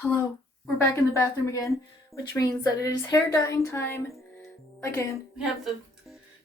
Hello, we're back in the bathroom again, which means that it is hair dyeing time again. We have the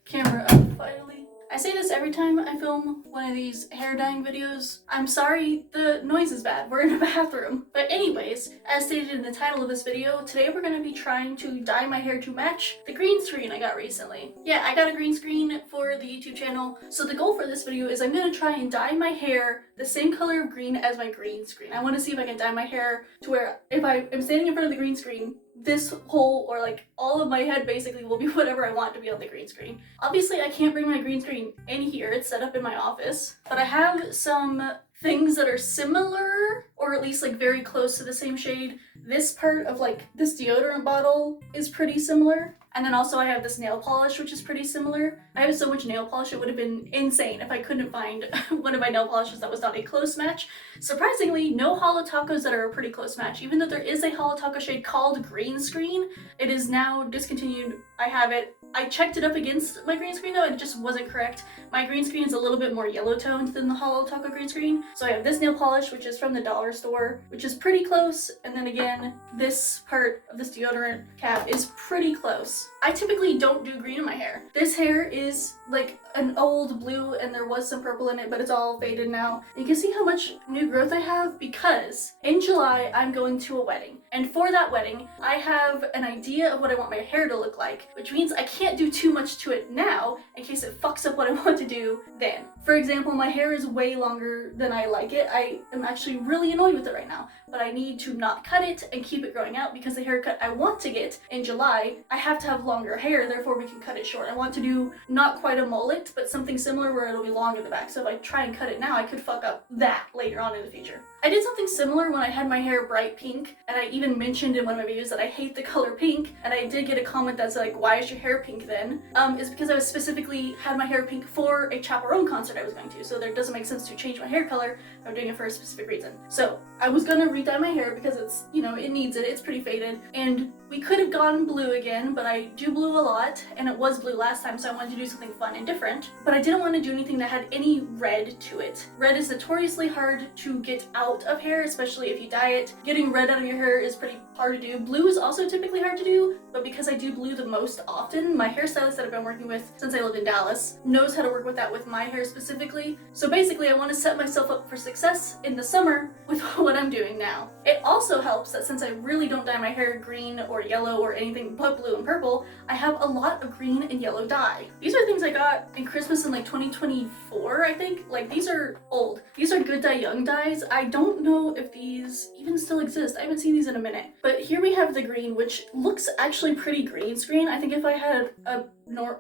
camera up finally. I say this every time I film one of these hair dyeing videos. I'm sorry, the noise is bad. We're in a bathroom. But anyways, as stated in the title of this video, today we're going to be trying to dye my hair to match the green screen I got recently. Yeah, I got a green screen for the YouTube channel. So the goal for this video is I'm going to try and dye my hair the same color of green as my green screen. I want to see if I can dye my hair to where if I am standing in front of the green screen, this whole, or like all of my head basically, will be whatever I want to be on the green screen. Obviously I can't bring my green screen in here, it's set up in my office, but I have some things that are similar, or at least like very close to the same shade. This part of like this deodorant bottle is pretty similar. And then also I have this nail polish, which is pretty similar. I have so much nail polish, it would have been insane if I couldn't find one of my nail polishes that was not a close match. Surprisingly, no Holo Tacos that are a pretty close match. Even though there is a Holo Taco shade called Green Screen, it is now discontinued. I have it. I checked it up against my green screen though, it just wasn't correct. My green screen is a little bit more yellow toned than the Holo Taco green screen. So I have this nail polish, which is from the dollar store, which is pretty close. And then again, this part of this deodorant cap is pretty close. I typically don't do green in my hair. This hair is like an old blue and there was some purple in it, but it's all faded now. You can see how much new growth I have because in July I'm going to a wedding. And for that wedding, I have an idea of what I want my hair to look like, which means I can't do too much to it now in case it fucks up what I want to do then. For example, my hair is way longer than I like it. I am actually really annoyed with it right now, but I need to not cut it and keep it growing out because the haircut I want to get in July, I have to have longer hair, therefore we can cut it short. I want to do not quite a mullet, but something similar where it'll be long in the back. So if I try and cut it now, I could fuck up that later on in the future. I did something similar when I had my hair bright pink, and I even mentioned in one of my videos that I hate the color pink, and I did get a comment that's like, why is your hair pink then? It's because I was specifically had my hair pink for a Chaperone concert I was going to, so there doesn't make sense to change my hair color. I'm doing it for a specific reason. So I was gonna re-dye my hair because it's, you know, it needs it, it's pretty faded, and we could have gone blue again, but I do blue a lot, and it was blue last time, so I wanted to do something fun and different, but I didn't want to do anything that had any red to it. Red is notoriously hard to get out of hair, especially if you dye it. Getting red out of your hair is pretty hard to do. Blue is also typically hard to do, but because I do blue the most often, my hairstylist that I've been working with since I lived in Dallas knows how to work with that with my hair specifically. So basically I want to set myself up for success in the summer with what I'm doing now. It also helps that since I really don't dye my hair green or yellow or anything but blue and purple, I have a lot of green and yellow dye. These are things I got in Christmas in like 2024, I think. Like these are old. These are Good Dye Young dyes. I don't know if these even still exist. I haven't seen these in a minute. But here we have the green, which looks actually pretty green screen. I think if I had a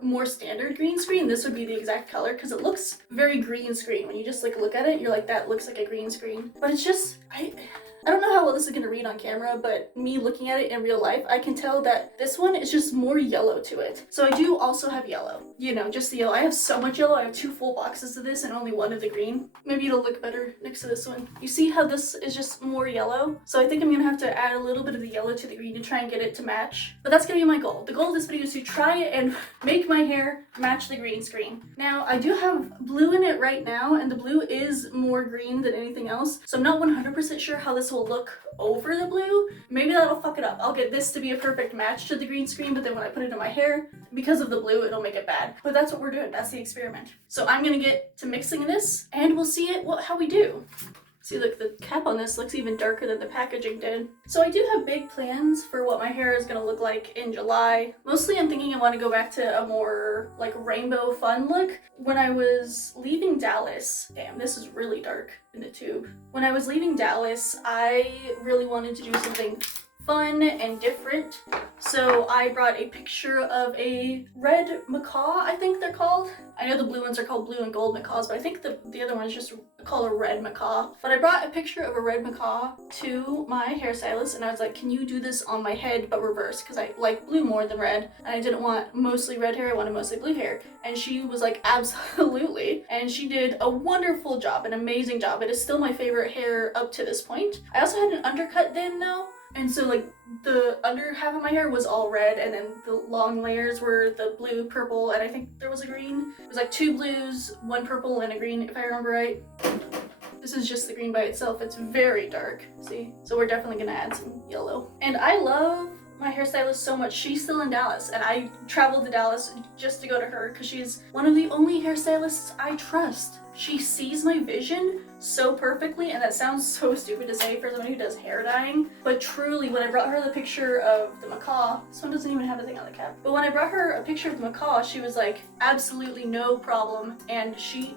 more standard green screen, this would be the exact color because it looks very green screen. When you just like look at it, you're like, that looks like a green screen. But it's just, I don't know how well this is going to read on camera, but me looking at it in real life, I can tell that this one is just more yellow to it. So I do also have yellow, you know, just the yellow. I have so much yellow. I have 2 full boxes of this and only 1 of the green. Maybe it'll look better next to this one. You see how this is just more yellow? So I think I'm going to have to add a little bit of the yellow to the green to try and get it to match. But that's going to be my goal. The goal of this video is to try and make my hair match the green screen. Now, I do have blue in it right now, and the blue is more green than anything else. So I'm not 100% sure how this will look over the blue. Maybe that'll fuck it up. I'll get this to be a perfect match to the green screen, but then when I put it in my hair, because of the blue, it'll make it bad. But that's what we're doing. That's the experiment. So I'm gonna get to mixing this, and we'll see how we do. See, look, the cap on this looks even darker than the packaging did. So I do have big plans for what my hair is gonna look like in July. Mostly I'm thinking I want to go back to a more like rainbow fun look. When I was leaving Dallas, damn, this is really dark in the tube. When I was leaving Dallas, I really wanted to do something fun and different. So I brought a picture of a red macaw, I think they're called. I know the blue ones are called blue and gold macaws, but I think the other one is just called a red macaw. But I brought a picture of a red macaw to my hairstylist and I was like, can you do this on my head but reverse? Because I like blue more than red and I didn't want mostly red hair, I wanted mostly blue hair. And she was like, absolutely. And she did a wonderful job, an amazing job. It is still my favorite hair up to this point. I also had an undercut then though. And so like the under half of my hair was all red and then the long layers were the blue, purple, and I think there was a green. It was like 2 blues, 1 purple, and a green if I remember right. This is just the green by itself. It's very dark, see? So we're definitely gonna add some yellow. And I love my hairstylist so much. She's still in Dallas, and I traveled to Dallas just to go to her because she's one of the only hairstylists I trust. She sees my vision so perfectly, and that sounds so stupid to say for someone who does hair dyeing, but truly when I brought her the picture of the macaw, this one doesn't even have a thing on the cap, but when I brought her a picture of the macaw, she was like, absolutely no problem, and she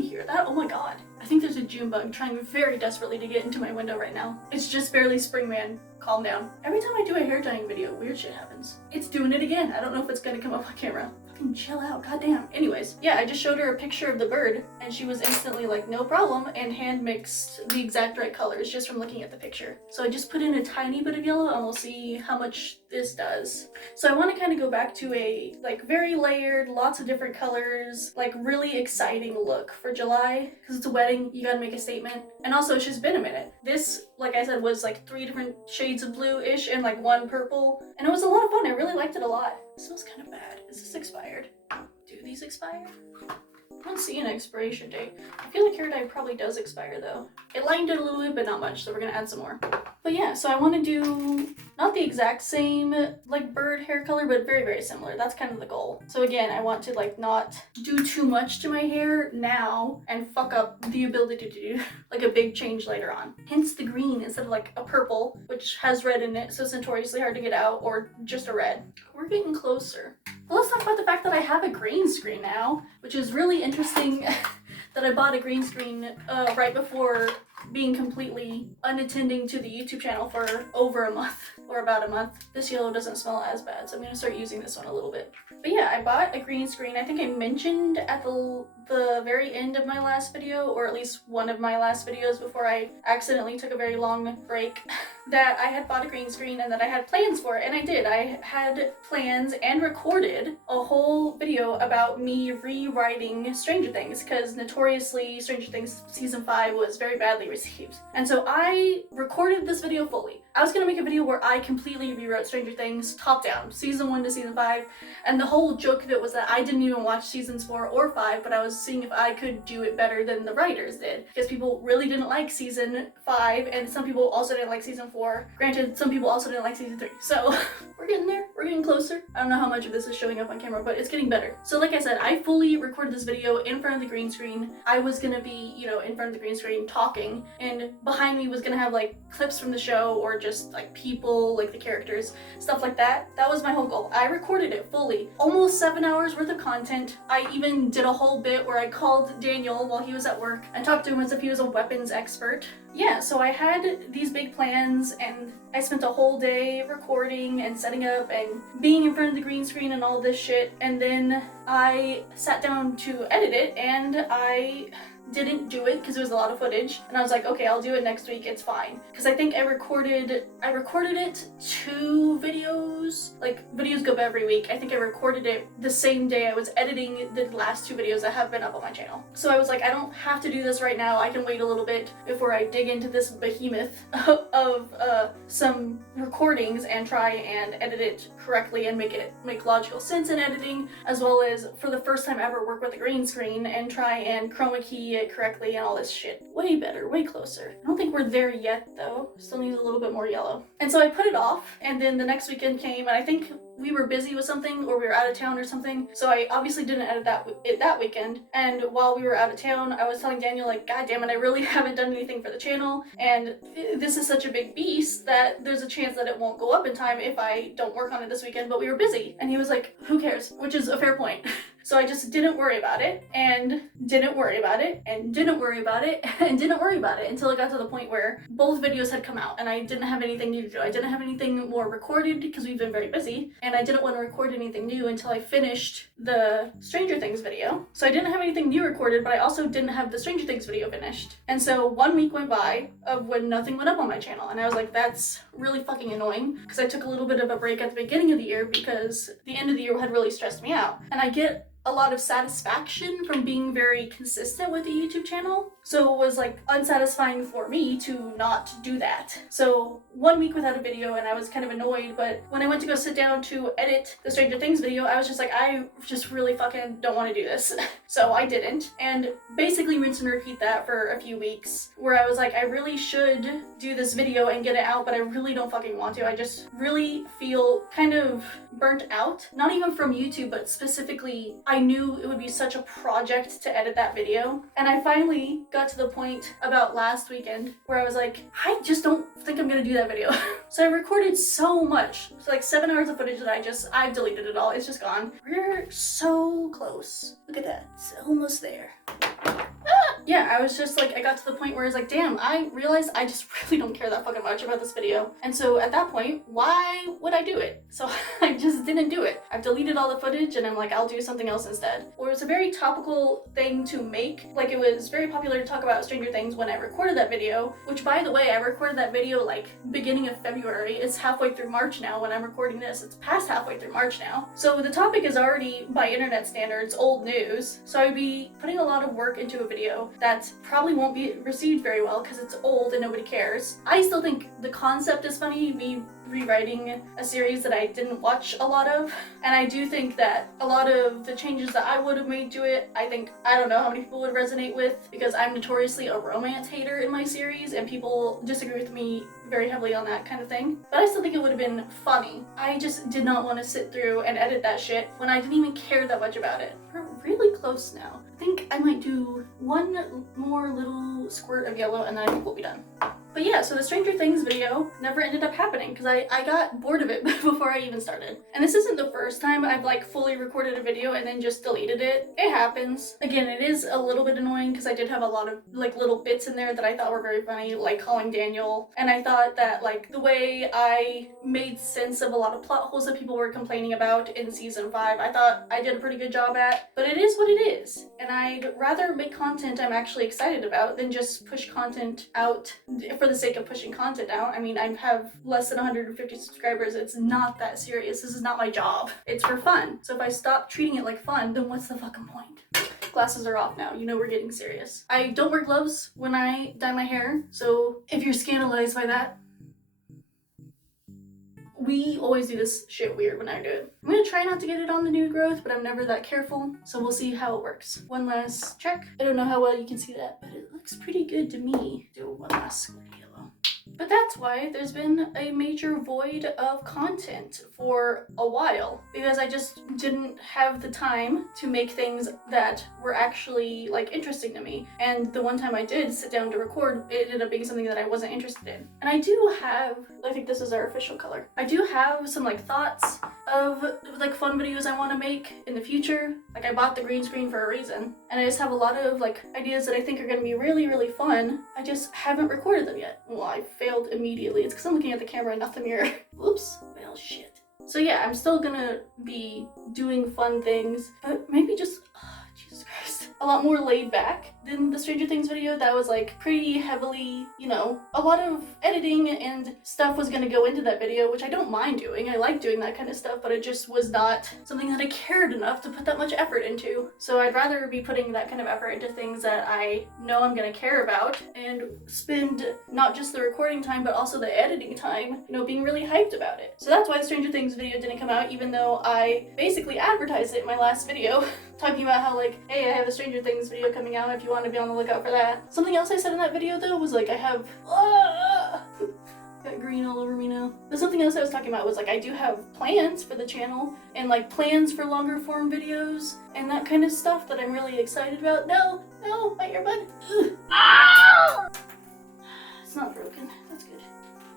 hear that? Oh my god. I think there's a June bug trying very desperately to get into my window right now. It's just barely spring, man. Calm down. Every time I do a hair dyeing video, weird shit happens. It's doing it again. I don't know if it's gonna come up on camera. Fucking chill out, goddamn. Anyways, yeah, I just showed her a picture of the bird and she was instantly like, no problem, and hand mixed the exact right colors just from looking at the picture. So I just put in a tiny bit of yellow and we'll see how much this does. So I want to kind of go back to a like very layered, lots of different colors, like really exciting look for July because it's a wedding. You gotta make a statement. And also it's just been a minute. This, like I said, was like 3 different shades of blue-ish and like 1 purple, and it was a lot of fun. I really liked it a lot. It smells kind of bad. Is this expired? Do these expire? I don't see an expiration date. I feel like hair dye probably does expire though. It lightened it a little bit, but not much, so we're gonna add some more. But yeah, so I want to do not the exact same like bird hair color, but very, very similar. That's kind of the goal. So again, I want to like not do too much to my hair now and fuck up the ability to do like a big change later on. Hence the green instead of like a purple, which has red in it, so it's notoriously hard to get out, or just a red. We're getting closer. Well, let's talk about the fact that I have a green screen now, which is really interesting that I bought a green screen right before being completely unattending to the YouTube channel for over a month, or about a month. This yellow doesn't smell as bad, so I'm gonna start using this one a little bit. But yeah, I bought a green screen. I think I mentioned at the very end of my last video, or at least one of my last videos before I accidentally took a very long break, that I had bought a green screen and that I had plans for it, and I did. I had plans and recorded a whole video about me rewriting Stranger Things, because notoriously Stranger Things season 5 was very badly received. And so I recorded this video fully. I was gonna make a video where I completely rewrote Stranger Things top down, season 1 to season 5, and the whole joke of it was that I didn't even watch seasons 4 or 5, but I was seeing if I could do it better than the writers did, because people really didn't like season 5, and some people also didn't like season 4. Granted, some people also didn't like season 3, so we're getting there. We're getting closer. I don't know how much of this is showing up on camera, but it's getting better. So like I said, I fully recorded this video in front of the green screen. I was gonna be, you know, in front of the green screen talking, and behind me was gonna have like clips from the show or just like people, like the characters, stuff like that. That was my whole goal. I recorded it fully. Almost 7 hours worth of content. I even did a whole bit where I called Daniel while he was at work and talked to him as if he was a weapons expert. Yeah, so I had these big plans and I spent a whole day recording and setting up and being in front of the green screen and all this shit, and then I sat down to edit it and I didn't do it because it was a lot of footage, and I was like, okay, I'll do it next week, it's fine. Because I think I recorded it 2 videos, like videos go up every week. I think I recorded it the same day I was editing the last 2 videos that have been up on my channel. So I was like, I don't have to do this right now, I can wait a little bit before I dig into this behemoth of some recordings and try and edit it correctly and make logical sense in editing, as well as for the first time ever work with a green screen and try and chroma key it correctly and all this shit. Way better, way closer. I don't think we're there yet though. Still needs a little bit more yellow. And so I put it off, and then the next weekend came and I think we were busy with something or we were out of town or something. So I obviously didn't edit that weekend. And while we were out of town, I was telling Daniel like, God damn it, I really haven't done anything for the channel. And this is such a big beast that there's a chance that it won't go up in time if I don't work on it this weekend, but we were busy. And he was like, who cares? Which is a fair point. So I just didn't worry about it, and didn't worry about it, and didn't worry about it, and didn't worry about it until it got to the point where both videos had come out and I didn't have anything new to do. I didn't have anything more recorded because we've been very busy, and I didn't want to record anything new until I finished the Stranger Things video. So I didn't have anything new recorded, but I also didn't have the Stranger Things video finished. And so 1 week went by of when nothing went up on my channel, and I was like, that's really fucking annoying, because I took a little bit of a break at the beginning of the year because the end of the year had really stressed me out. And I get a lot of satisfaction from being very consistent with the YouTube channel. So it was like unsatisfying for me to not do that. So 1 week without a video and I was kind of annoyed, but when I went to go sit down to edit the Stranger Things video, I was just like, I just really fucking don't want to do this. So I didn't, and basically rinse and repeat that for a few weeks, where I was like, I really should do this video and get it out, but I really don't fucking want to. I just really feel kind of burnt out, not even from YouTube, but specifically I knew it would be such a project to edit that video. And I finally got to the point about last weekend where I was like, I just don't think I'm gonna do that video. So I recorded so much, so like 7 hours of footage that I've deleted it all. It's just gone. We're so close. Look at that, it's almost there. Yeah, I was just like, I got to the point where I was like, damn, I realized I just really don't care that fucking much about this video. And so at that point, why would I do it? So I just didn't do it. I've deleted all the footage and I'm like, I'll do something else instead. Or it's a very topical thing to make. Like, it was very popular to talk about Stranger Things when I recorded that video, which by the way, I recorded that video like beginning of February. It's halfway through March now when I'm recording this. It's past halfway through March now. So the topic is already, by internet standards, old news. So I'd be putting a lot of work into a video that probably won't be received very well because it's old and nobody cares. I still think the concept is funny, me rewriting a series that I didn't watch a lot of, and I do think that a lot of the changes that I would have made to it, I don't know how many people would resonate with, because I'm notoriously a romance hater in my series and people disagree with me very heavily on that kind of thing. But I still think it would have been funny. I just did not want to sit through and edit that shit when I didn't even care that much about it. We're really close now. I think I might do one more little squirt of yellow and then I think we'll be done. But yeah, so the Stranger Things video never ended up happening because I got bored of it before I even started. And this isn't the first time I've like fully recorded a video and then just deleted it. It happens. Again, it is a little bit annoying because I did have a lot of like little bits in there that I thought were very funny, like calling Daniel. And I thought that like the way I made sense of a lot of plot holes that people were complaining about in season 5, I thought I did a pretty good job at. But it is what it is. And I'd rather make content I'm actually excited about than just push content out for the sake of pushing content out. I mean, I have less than 150 subscribers. It's not that serious. This is not my job. It's for fun. So if I stop treating it like fun, then what's the fucking point? Glasses are off now. You know we're getting serious. I don't wear gloves when I dye my hair, so if you're scandalized by that, we always do this shit weird when I do it. I'm gonna try not to get it on the new growth, but I'm never that careful, so we'll see how it works. One last check. I don't know how well you can see that, but it looks pretty good to me. Do one last squirt of yellow. But that's why there's been a major void of content for a while, because I just didn't have the time to make things that were actually like interesting to me. And the one time I did sit down to record, it ended up being something that I wasn't interested in. And I do have, I think this is our official color, I do have some like thoughts of like fun videos I want to make in the future. Like, I bought the green screen for a reason, and I just have a lot of like ideas that I think are going to be really, really fun. I just haven't recorded them yet. Well, I failed immediately. It's because I'm looking at the camera and not the mirror. Whoops. Well, shit. So yeah, I'm still gonna be doing fun things, but maybe just, Jesus Christ, a lot more laid back than the Stranger Things video. That was like pretty heavily, you know, a lot of editing and stuff was gonna go into that video, which I don't mind doing. I like doing that kind of stuff, but it just was not something that I cared enough to put that much effort into. So I'd rather be putting that kind of effort into things that I know I'm gonna care about and spend not just the recording time, but also the editing time, you know, being really hyped about it. So that's why the Stranger Things video didn't come out, even though I basically advertised it in my last video, talking about how like, hey, I have a Stranger Things video coming out if you want to be on the lookout for that. Something else I said in that video though was like, I have got green all over me now. But something else I was talking about was like, I do have plans for the channel and like plans for longer form videos and that kind of stuff that I'm really excited about. No, my earbud. It's not broken. That's good.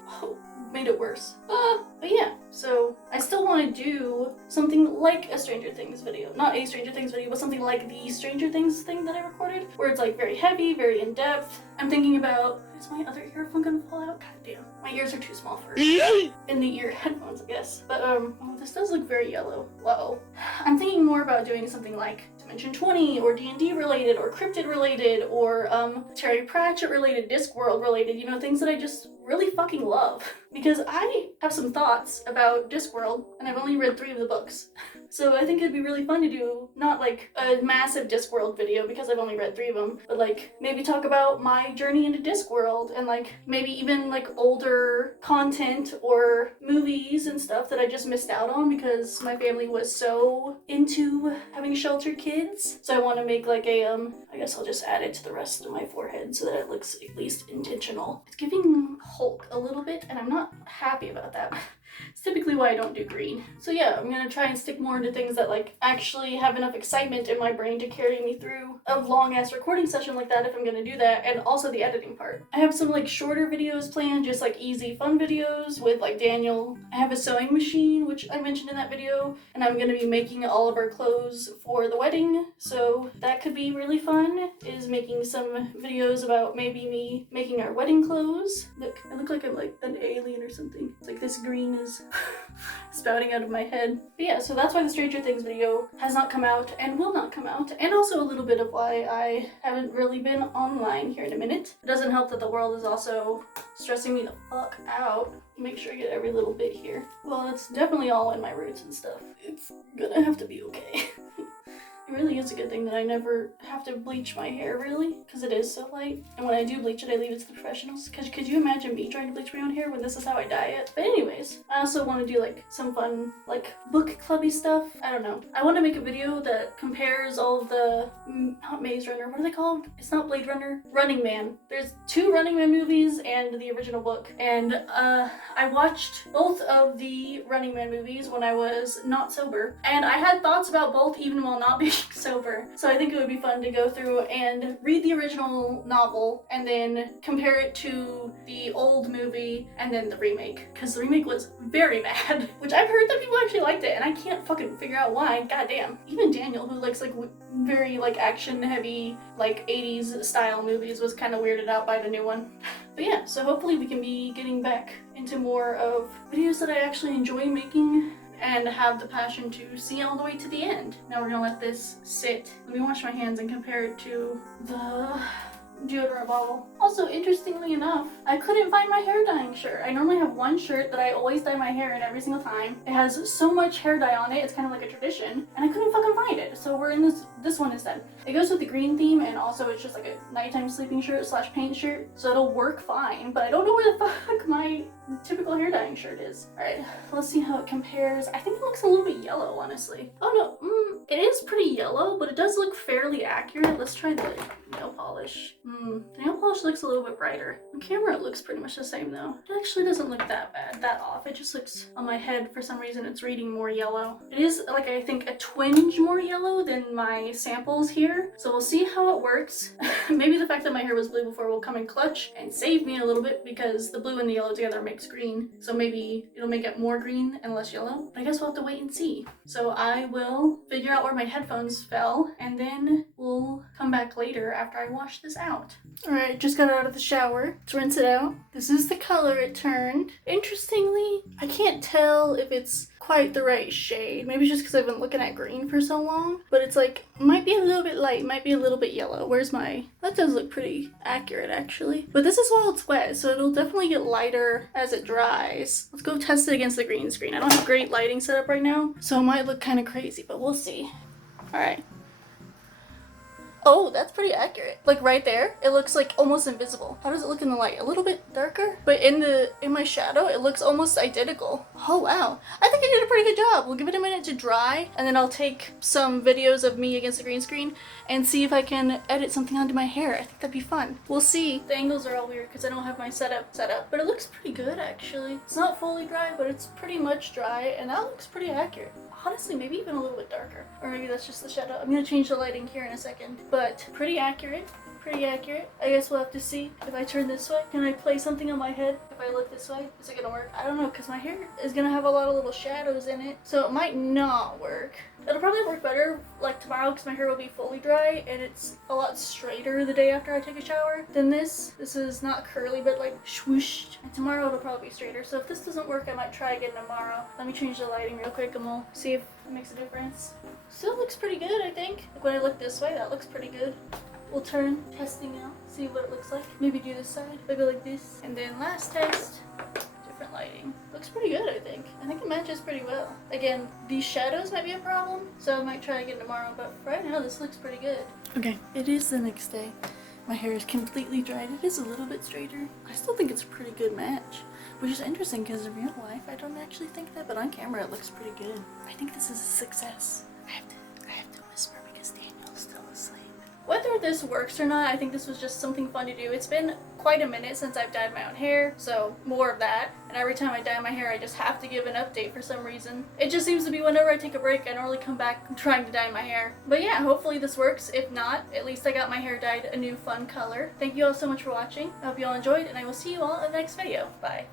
Oh, made it worse. But yeah, so I still want to do something like a Stranger Things video. Not a Stranger Things video, but something like the Stranger Things thing that I recorded, where it's like very heavy, very in-depth. I'm thinking about, is my other earphone gonna fall out? God damn. My ears are too small for in-the-ear headphones, I guess. But oh, this does look very yellow. Whoa. I'm thinking more about doing something like Dimension 20 or D&D related or cryptid related or Terry Pratchett related, Discworld related, you know, things that I just really fucking love. Because I have some thoughts about Discworld and I've only read 3 of the books. So I think it'd be really fun to do, not like a massive Discworld video because I've only read 3 of them, but like maybe talk about my journey into Discworld and like maybe even like older content or movies and stuff that I just missed out on because my family was so into having sheltered kids. So I want to make like a, I guess I'll just add it to the rest of my forehead so that it looks at least intentional. It's giving Hulk a little bit and I'm not happy about that. It's typically why I don't do green. So yeah, I'm gonna try and stick more into things that like actually have enough excitement in my brain to carry me through a long ass recording session like that if I'm gonna do that, and also the editing part. I have some like shorter videos planned, just like easy fun videos with like Daniel. I have a sewing machine, which I mentioned in that video, and I'm gonna be making all of our clothes for the wedding. So that could be really fun, is making some videos about maybe me making our wedding clothes. Look, I look like I'm like an alien or something. It's like this green is spouting out of my head. But yeah, so that's why the Stranger Things video has not come out and will not come out, and also a little bit of why I haven't really been online here in a minute. It doesn't help that the world is also stressing me the fuck out. Make sure I get every little bit here. Well, it's definitely all in my roots and stuff. It's gonna have to be okay. It really is a good thing that I never have to bleach my hair, really, because it is so light. And when I do bleach it, I leave it to the professionals. Because could you imagine me trying to bleach my own hair when this is how I dye it? But anyways, I also want to do like some fun, like book clubby stuff. I don't know. I want to make a video that compares all of the, not Maze Runner, what are they called? It's not Blade Runner. Running Man. There's 2 Running Man movies and the original book. And I watched both of the Running Man movies when I was not sober. And I had thoughts about both even while not being sober. So I think it would be fun to go through and read the original novel and then compare it to the old movie and then the remake, because the remake was very bad, which I've heard that people actually liked it and I can't fucking figure out why. Goddamn. Even Daniel, who likes like very like action heavy like 80s style movies, was kind of weirded out by the new one. But yeah, so hopefully we can be getting back into more of videos that I actually enjoy making and have the passion to see all the way to the end. Now we're gonna let this sit. Let me wash my hands and compare it to the deodorant bottle. Also, interestingly enough, I couldn't find my hair dyeing shirt. I normally have one shirt that I always dye my hair in every single time. It has so much hair dye on it, it's kind of like a tradition, and I couldn't fucking find it. So we're in this one instead. It goes with the green theme, and also it's just like a nighttime sleeping shirt / paint shirt, so it'll work fine, but I don't know where the fuck my typical hair dyeing shirt is. Alright, let's see how it compares. I think it looks a little bit yellow, honestly. Oh no, it is pretty yellow, but it does look fairly accurate. Let's try the nail polish. The nail polish looks a little bit brighter. On camera it looks pretty much the same though. It actually doesn't look that bad, that off. It just looks, on my head for some reason it's reading more yellow. It is like, I think, a twinge more yellow than my samples here. So we'll see how it works. Maybe the fact that my hair was blue before will come in clutch and save me a little bit, because the blue and the yellow together makes green. So maybe it'll make it more green and less yellow. I guess we'll have to wait and see. So I will figure out where my headphones fell and then we'll come back later after I wash this out. Alright, just got out of the shower. Let's rinse it out. This is the color it turned. Interestingly, I can't tell if it's quite the right shade. Maybe just because I've been looking at green for so long, but it's like, might be a little bit light, might be a little bit yellow. Where's my, that does look pretty accurate actually. But this is while it's wet, so it'll definitely get lighter as it dries. Let's go test it against the green screen. I don't have great lighting set up right now, so it might look kind of crazy, but we'll see. Alright. Oh, that's pretty accurate. Like right there, it looks like almost invisible. How does it look in the light? A little bit darker, but in my shadow, it looks almost identical. Oh wow, I think I did a pretty good job. We'll give it a minute to dry, and then I'll take some videos of me against the green screen and see if I can edit something onto my hair. I think that'd be fun. We'll see. The angles are all weird because I don't have my setup set up, but it looks pretty good actually. It's not fully dry, but it's pretty much dry, and that looks pretty accurate. Honestly, maybe even a little bit darker. Or maybe that's just the shadow. I'm gonna change the lighting here in a second. But pretty accurate. Pretty accurate. I guess we'll have to see. If I turn this way, can I play something on my head? If I look this way, is it gonna work? I don't know, because my hair is gonna have a lot of little shadows in it. So it might not work. It'll probably work better like tomorrow because my hair will be fully dry and it's a lot straighter the day after I take a shower than this. This is not curly but like swooshed. And tomorrow it'll probably be straighter. So if this doesn't work, I might try again tomorrow. Let me change the lighting real quick and we'll see if it makes a difference. Still looks pretty good, I think. Like when I look this way, that looks pretty good. We'll turn, testing out, see what it looks like. Maybe do this side, maybe like this. And then last test, different lighting. Looks pretty good, I think. I think it matches pretty well. Again, these shadows might be a problem, so I might try again tomorrow, but right now this looks pretty good. Okay, it is the next day. My hair is completely dried. It is a little bit straighter. I still think it's a pretty good match, which is interesting because in real life I don't actually think that, but on camera it looks pretty good. I think this is a success. I have to whisper because Daniel's still asleep. Whether this works or not, I think this was just something fun to do. It's been quite a minute since I've dyed my own hair, so more of that. And every time I dye my hair, I just have to give an update for some reason. It just seems to be whenever I take a break, I don't really come back trying to dye my hair. But yeah, hopefully this works. If not, at least I got my hair dyed a new fun color. Thank you all so much for watching. I hope you all enjoyed, and I will see you all in the next video. Bye.